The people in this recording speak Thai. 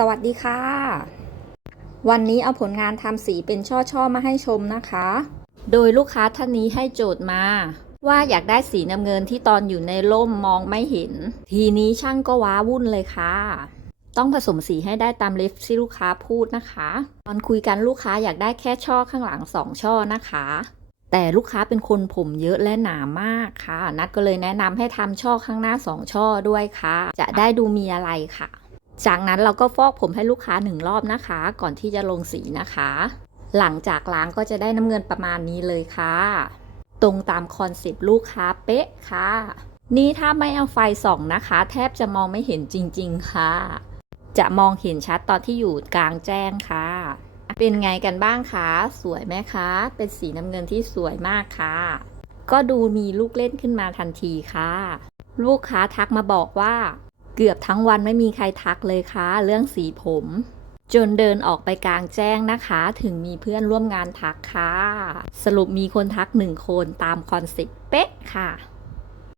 สวัสดีค่ะ วันนี้เอาผลงานทำสีเป็นช่อๆมาให้ชมนะคะ โดยลูกค้าท่านนี้ให้โจทย์มา ว่าอยากได้สีน้ำเงินที่ตอนอยู่ในร่มมองไม่เห็น ทีนี้ช่างก็ว้าวุ่นเลยค่ะ ต้องผสมสีให้ได้ตามเลฟที่ลูกค้าพูดนะคะ ตอนคุยกันลูกค้าอยากได้แค่ช่อข้างหลังสองช่อนะคะ แต่ลูกค้าเป็นคนผมเยอะและหนามากค่ะ นัดก็เลยแนะนำให้ทำช่อข้างหน้าสองช่อด้วยค่ะ จะได้ดูมีอะไรค่ะ จากนั้นเราก็ฟอกผมให้ลูกค้าหนึ่งรอบนะคะ ก่อนที่จะลงสีนะคะ หลังจากล้างก็จะได้น้ำเงินประมาณนี้เลยค่ะ ตรงตามคอนเซปต์ลูกค้าเป๊ะค่ะ นี่ถ้าไม่เอาไฟส่องนะคะ แทบจะมองไม่เห็นจริง ๆ ค่ะ จะมองเห็นชัดตอนที่อยู่กลางแจ้งค่ะ เป็นไงกันบ้างคะสวยไหมคะ เป็นสีน้ำเงินที่สวยมากค่ะ ก็ดูมีลูกเล่นขึ้นมาทันทีค่ะ ลูกค้าทักมาบอกว่า เกือบทั้งวันไม่มีใครทักเลยค่ะ เรื่องสีผม จนเดินออกไปกลางแจ้งนะคะ ถึงมีเพื่อนร่วมงานทักค่ะ สรุปมีคนทักหนึ่งคนตามคอนเซ็ปต์เป๊ะค่ะ